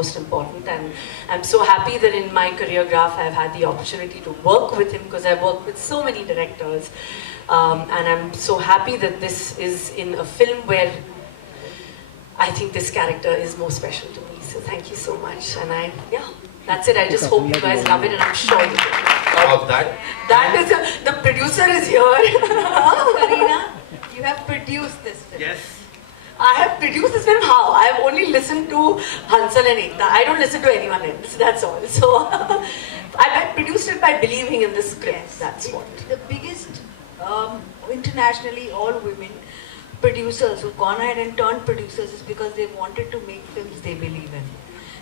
most important. And I'm so happy that in my career graph I've had the opportunity to work with him, because I've worked with so many directors. And I'm so happy that this is in a film where I think this character is more special to me. So thank you so much. And yeah, that's it. I just hope you guys love it, and I'm sure you will. That is the producer is here. Kareena, you have produced this film. Yes. I have produced this film. How? I have only listened to Hansal and Ekta. I don't listen to anyone else. That's all. So I produced it by believing in this script. Yes. That's what. The biggest internationally all women producers who've gone ahead and turned producers is because they wanted to make films they believe in.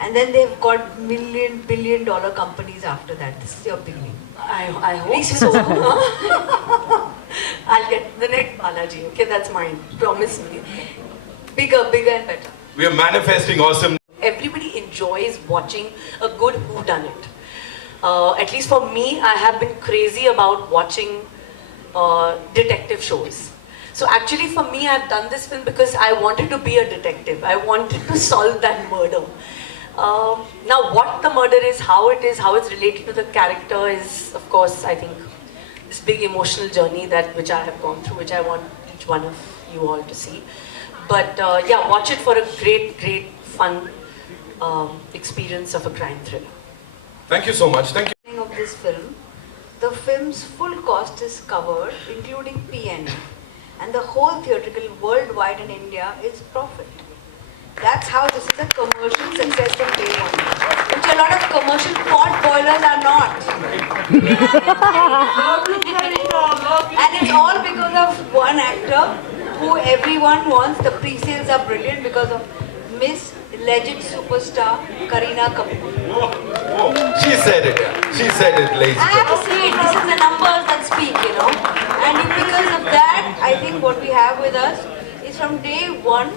And then they've got billion dollar companies after that. This is your beginning. I hope so. I'll get the next Balaji. Okay, that's mine. Promise me. Bigger and better. We are manifesting awesome. Everybody enjoys watching a good whodunit. At least for me, I have been crazy about watching detective shows. So actually for me, I've done this film because I wanted to be a detective. I wanted to solve that murder. Now what the murder is, how it's related to the character is, of course, I think this big emotional journey which I have gone through, which I want each one of you all to see. But yeah, watch it for a great fun experience of a crime thriller. Thank you so much. Thank you. Of this film, the film's full cost is covered, including P&E, and the whole theatrical worldwide in India is profit. That's how this is a commercial success from day one, which a lot of commercial pot boilers are not. And it's all because of one actor who everyone wants. The pre-sales are brilliant because of Miss Legend Superstar Kareena Kapoor. She said it. She said it, ladies. I have to say it, this is the numbers that speak, you know. And because of that, I think what we have with us is from day one,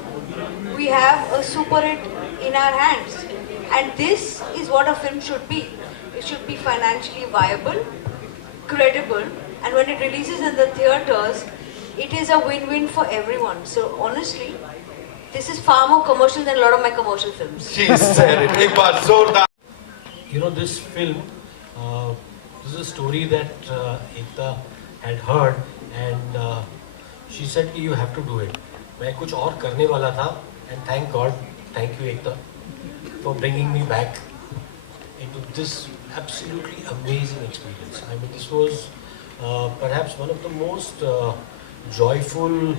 we have a super hit in our hands. And this is what a film should be. It should be financially viable, credible, and when it releases in the theaters, it is a win-win for everyone. So honestly, this is far more commercial than a lot of my commercial films. She said it. Ek baar zordar. You know, this film, this is a story that Ekta had heard, and she said कि you have to do it. मैं कुछ और करने वाला था, and thank God, thank you Ekta, for bringing me back into this absolutely amazing experience. I mean, this was perhaps one of the most joyful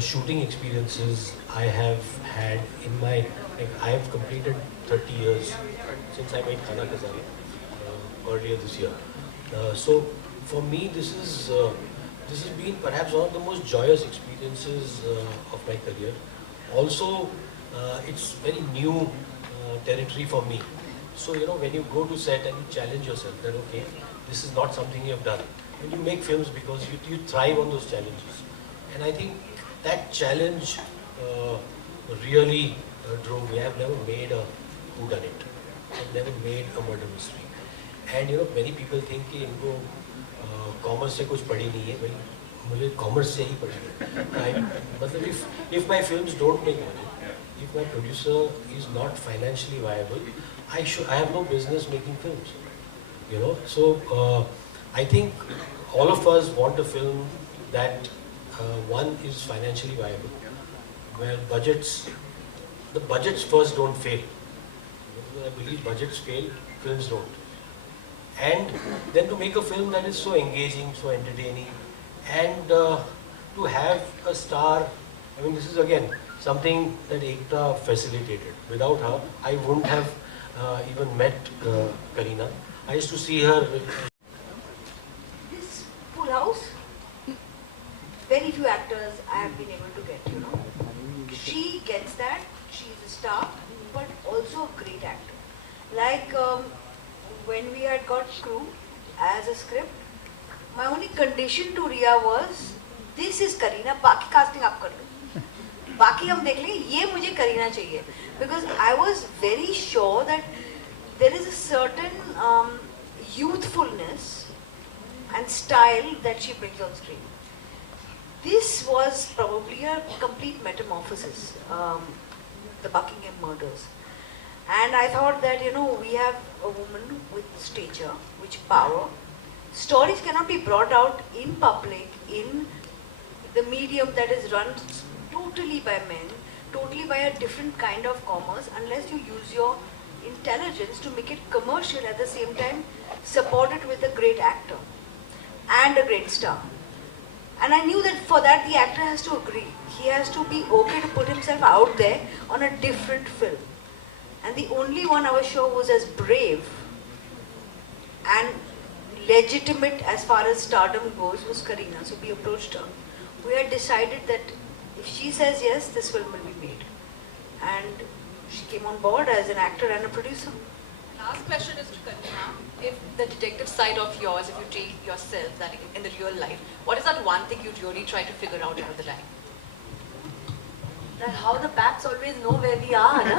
shooting experiences I have had in my, I have completed 30 years since I made Khana Khazana earlier this year. So for me, this has been perhaps one of the most joyous experiences of my career. Also, it's very new territory for me. So, you know, when you go to set and you challenge yourself that, okay, this is not something you have done. When you make films because you thrive on those challenges. And I think that challenge really drove me. I've never made a whodunit. I've never made a murder mystery. And you know, many people think कि इनको commerce से कुछ पढ़ी नहीं है. Well, मुझे commerce से ही पढ़ी है. मतलब if my films don't make money, if my producer is not financially viable, I have no business making films. You know, so I think all of us want a film that one is financially viable, where the budgets first don't fail. I believe budgets fail, films don't. And then to make a film that is so engaging, so entertaining, and to have a star, I mean, this is again something that Ekta facilitated. Without her, I wouldn't have even met Kareena. I used to see her. This Full House, very few actors I have been able to get, you know. She gets that, she's a star, but also a great actor. Like when we had got Crew as a script, my only condition to Riya was, this is Kareena, बाकी casting आप कर लो. बाकी हम देख लें, ये मुझे करीना चाहिए. Because I was very sure that there is a certain youthfulness and style that she brings on screen. This was probably a complete metamorphosis, the Buckingham murders. And I thought that, you know, we have a woman with stature, which power. Stories cannot be brought out in public, in the medium that is run totally by men, totally by a different kind of commerce, unless you use your intelligence to make it commercial, at the same time support it with a great actor and a great star. And I knew that for that the actor has to agree. He has to be okay to put himself out there on a different film. And the only one I was sure was as brave and legitimate as far as stardom goes was Kareena. So we approached her. We had decided that if she says yes, this film will be made. And she came on board as an actor and a producer. Last question is to Kareena. If the detective side of yours, if you take yourself that in the real life, what is that one thing you really try to figure out over the line? That how the bats always know where we are, no?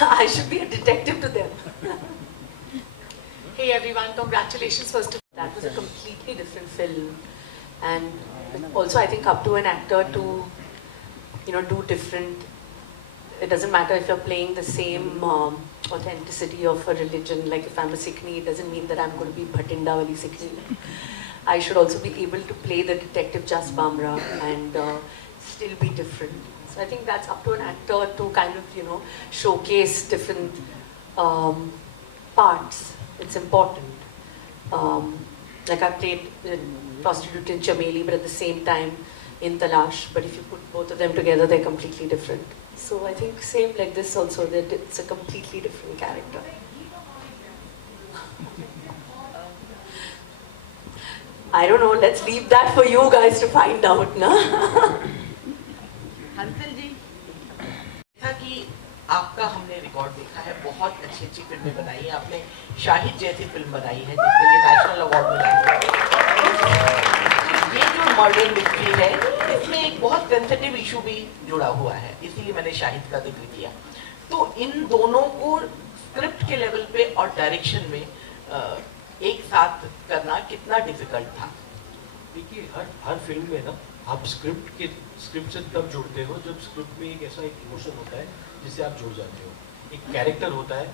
I should be a detective to them. Hey everyone, congratulations first of That was a completely different film, and also I think up to an actor to, you know, do different. It doesn't matter if you're playing the same authenticity of a religion. Like if I'm a Sikhni, it doesn't mean that I'm going to be Bhatinda wali Sikhni. I should also be able to play the detective Jas Bamra and still be different. So I think that's up to an actor to kind of, you know, showcase different parts. It's important. Like I played prostitute in Chameli, but at the same time in Talash. But if you put both of them together, they're completely different. So I think same like this also, that it's a completely different character. I don't know, let's leave that for you guys to find out, na? Hansal जी, जैसा कि आपका हमने record देखा है, बहुत अच्छी अच्छी फिल्में बनाई हैं आपने। शाहिद जैसी फिल्म बनाई है जिसके लिए नेशनल अवार्ड मिला है। ये जो मर्डर मिस्ट्री है, इसमें एक बहुत सेंसिटिव इशू भी जुड़ा हुआ है, इसीलिए मैंने शाहिद का जिक्र किया। तो इन दोनों को स्क्रिप्ट के लेवल पे और डायरेक्शन में एक साथ करना कितना डिफिकल्ट था? देखिए, हर फिल्म में ना आप स्क्रिप्ट से तब जुड़ते हो जब स्क्रिप्ट में एक ऐसा एक इमोशन होता है जिससे आप जुड़ जाते हो। एक कैरेक्टर होता है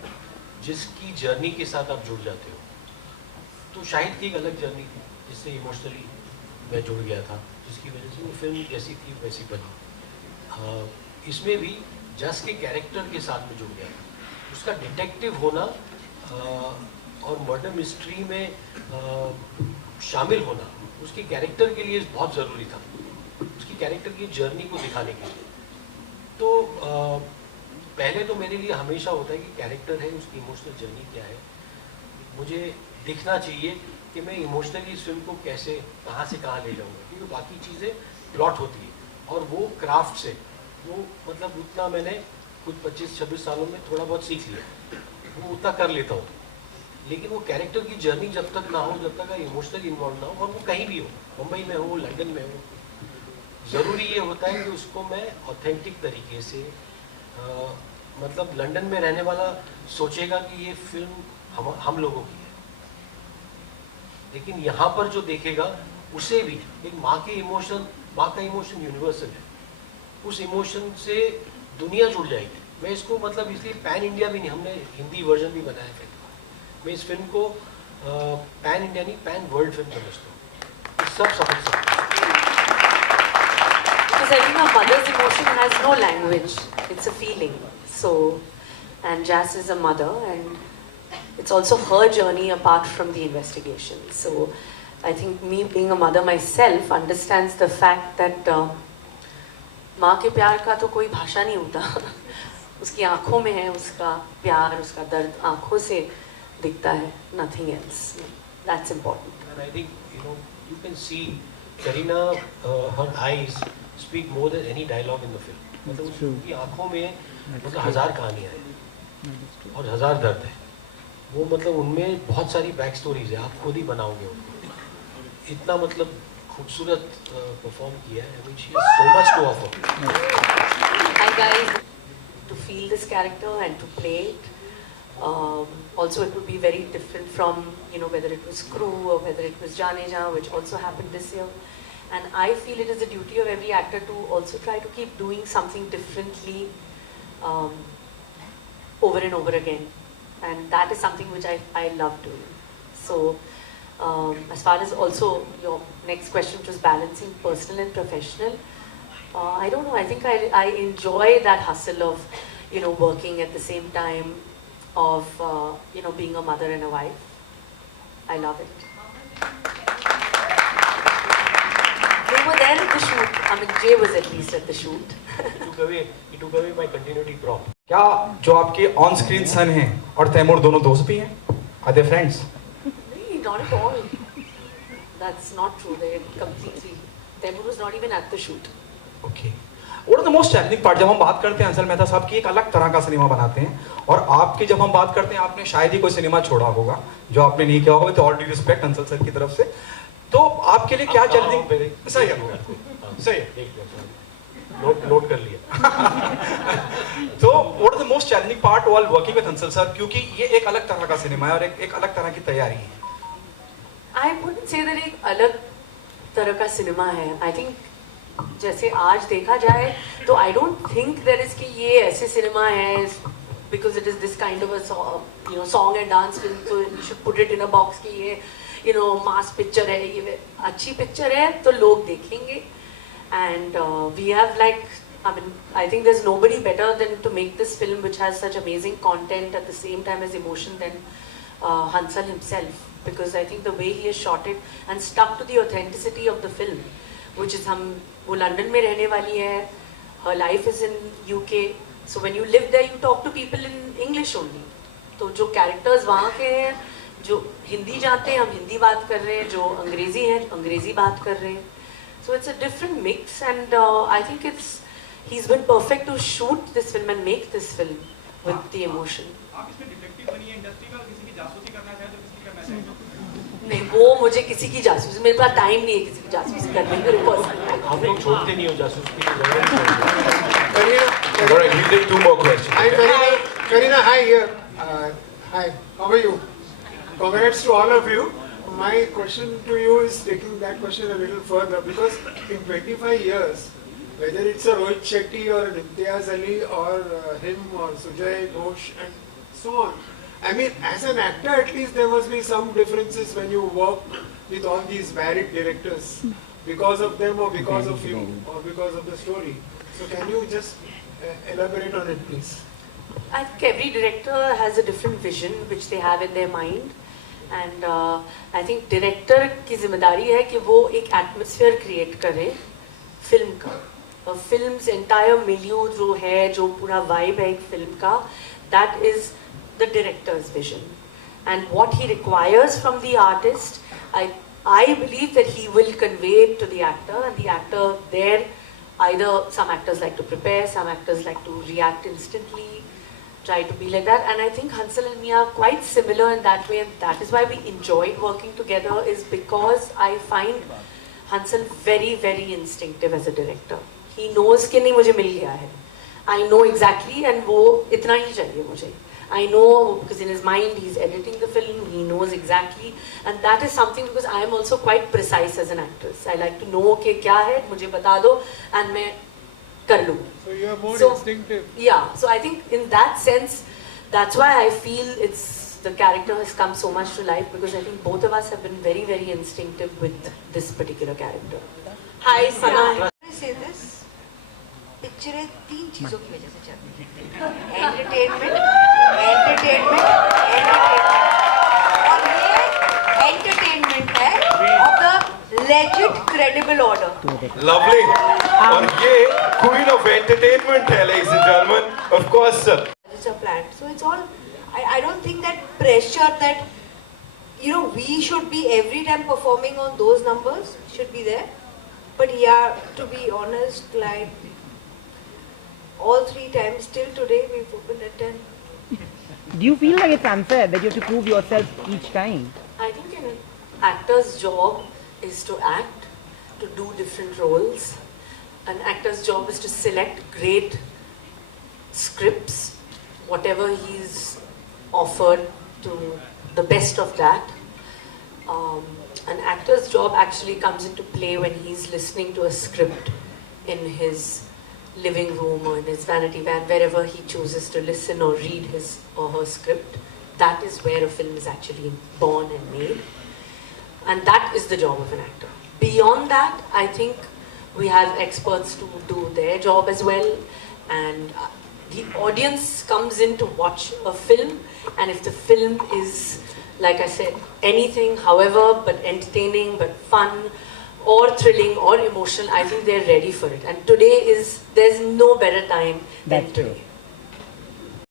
जिसकी जर्नी के साथ आप जुड़ जाते हो। तो शाहिद की एक अलग जर्नी थी जिससे इमोशनली मैं जुड़ गया था, जिसकी वजह से वो फिल्म जैसी थी वैसी बनी। इसमें भी जस के कैरेक्टर के साथ में जुड़ गया था। उसका डिटेक्टिव होना और मर्डर मिस्ट्री में शामिल होना उसके कैरेक्टर के लिए बहुत ज़रूरी था, उसकी कैरेक्टर की जर्नी को दिखाने के लिए। तो पहले तो मेरे लिए हमेशा होता है कि कैरेक्टर है, उसकी इमोशनल जर्नी क्या है, मुझे दिखना चाहिए कि मैं इमोशनली इस फिल्म को कैसे कहाँ से कहाँ ले जाऊँगा, क्योंकि बाकी चीज़ें प्लॉट होती है और वो क्राफ्ट से वो मतलब उतना मैंने कुछ 25-26 सालों में थोड़ा बहुत सीख लिया, वो उतना कर लेता हूँ। लेकिन वो कैरेक्टर की जर्नी जब तक ना हो, जब तक इमोशनली इन्वॉल्व ना हो, और वो कहीं भी हो, मुंबई में हो, लंदन में हो, ज़रूरी ये होता है कि उसको मैं ऑथेंटिक तरीके से मतलब लंदन में रहने वाला सोचेगा कि ये फिल्म हम लोगों की है, लेकिन यहाँ पर जो देखेगा उसे भी एक माँ का इमोशन यूनिवर्सल है, उस इमोशन से दुनिया जुड़ जाएगी। मैं इसको मतलब इसलिए पैन इंडिया भी नहीं, हमने हिंदी वर्जन भी बनाया फिल्म का, मैं इस फिल्म को पैन इंडिया नहीं पैन वर्ल्ड फिल्म समझता हूँ, सब समझ सकते हैं। Because I think a mother's emotion has no language, it's a feeling. So, and Jas is a mother, and it's also her journey apart from the investigation. So, I think me being a mother myself understands the fact that माँ के प्यार का तो कोई भाषा नहीं होता, उसकी आँखों में है उसका प्यार, उसका दर्द आँखों से दिखता है, nothing else. That's important. And I think you can see Kareena, her eyes speak more than any dialogue in the film. मतलब उसकी आँखों में मतलब 1000 कहानियाँ हैं और 1000 दर्द है। वो मतलब उनमें बहुत सारी बैक स्टोरीज है, आप खुद ही बनाओगे उनको। इतना मतलब खूबसूरत परफॉर्म किया है। I mean, she has so much to offer. Hi guys, to feel this character and to play it. Also, it would be very different from whether it was Crew or whether it was Jaane Jaan, which also happened this year. And I feel it is the duty of every actor to also try to keep doing something differently over and over again. And that is something which I love doing. So, as far as also your next question, which was balancing personal and professional, I don't know, I think I enjoy that hustle of, working at the same time, of, being a mother and a wife. I love it. They were there at the shoot. I mean, Jay was at least at the shoot. He took away my continuity prop. क्या जो आपके on screen सन हैं और तैमूर दोनों दोस्त भी हैं? Are they friends? No, not at all. That's not true. They completely. Taimur was not even at the shoot. Okay. What are the most challenging part? जब हम बात करते हैं अंसल मेहता साहब की एक अलग तरह का सिनेमा बनाते हैं और आपके जब हम बात करते हैं आपने शायद ही कोई सिनेमा छोड़ा होगा जो आपने नहीं किया होगा, with all due respect Ansal sir की तरफ से, तो आपके लिए क्या चैलेंजिंग? सही है, सही है, नोट कर लिया। तो what is the most challenging part while working with Ansal sir, क्योंकि ये एक अलग तरह का सिनेमा है और एक अलग तरह की तैयारी है। I wouldn't say that एक अलग तरह का सिनेमा है. I think जैसे आज देखा जाए तो I don't think there is कि ये ऐसे सिनेमा है because it is this kind of a song and dance film, so you should put it in a box कि ये mass picture है, ये अच्छी picture है तो लोग देखेंगे. And we have I think there's nobody better than to make this film which has such amazing content at the same time as emotion than Hansal himself, because I think the way he has shot it and stuck to the authenticity of the film, which is वो London में रहने वाली है, her life is in UK, so when you live there you talk to people in English only. तो जो characters वहाँ के हैं, जो हिंदी जानते हैं हम हिंदी बात कर रहे हैं, जो अंग्रेजी हैं अंग्रेजी बात कर रहे हैं. So it's a different mix, and I think he's been perfect to shoot this film and make this film with the emotion. आप इसमें डिटेक्टिव बनी है इंडस्ट्री का, किसी की जासूसी करना चाहे तो किसकी करना चाहे? नहीं, वो मुझे किसी की जासूसी, मेरे पास टाइम नहीं है किसी की जासूसी करने के. आप लोग छोड़ते नहीं हो जासूस की. All right, we'll take 2 more questions. Hi, Karina, hi here. Hi, how are you? Congrats to all of you. My question to you is taking that question a little further, because in 25 years, whether it's a Rohit Shetty or an Imtiaz Ali or him or Sujay Ghosh and so on, I mean, as an actor at least there must be some differences when you work with all these varied directors because of them or because of you or because of the story. So can you just elaborate on it, please? I think every director has a different vision which they have in their mind, and I think director की जिम्मेदारी है कि वो एक atmosphere create करे film का. Film's entire milieu जो है, जो पूरा vibe है एक film का, that is the director's vision, and what he requires from the artist, I believe that he will convey it to the actor, and the actor there, either some actors like to prepare, some actors like to react instantly, try to be like that, and I think Hansal and me are quite similar in that way, and that is why we enjoyed working together, is because I find Hansal very, very instinctive as a director. He knows कि नहीं मुझे मिल गया है. I know exactly, and वो इतना ही चाहिए मुझे. I know because in his mind he's editing the film, he knows exactly, and that is something because I am also quite precise as an actress. I like to know कि क्या है मुझे बता दो and मैं कर लूँ. So you are more So, instinctive. Yeah, so I think in that sense, that's why I feel the character has come so much to life, because I think both of us have been very, very instinctive with this particular character. Hi, Sana. I say this, पिक्चरें 3 चीजों की वजह से चलती हैं. Entertainment, और ये entertainment है of the legit credible order. Lovely. और ये queen of entertainment है, ladies and gentlemen. Of course, sir. It's a plan. So it's all, I don't think that pressure that, we should be every time performing on those numbers should be there. But yeah, to be honest, like, all 3 times till today we've opened at 10. Do you feel like it's unfair that you have to prove yourself each time? I think an actor's job is to act, to do different roles. An actor's job is to select great scripts, whatever he's offered, to the best of that. An actor's job actually comes into play when he's listening to a script in his living room or in his vanity van, wherever he chooses to listen or read his or her script. That is where a film is actually born and made. And that is the job of an actor. Beyond that, I think we have experts to do their job as well. And the audience comes in to watch a film. And if the film is, like I said, anything, however, but entertaining, but fun, or thrilling, or emotional, I think they're ready for it. And today there's no better time than That's true. today.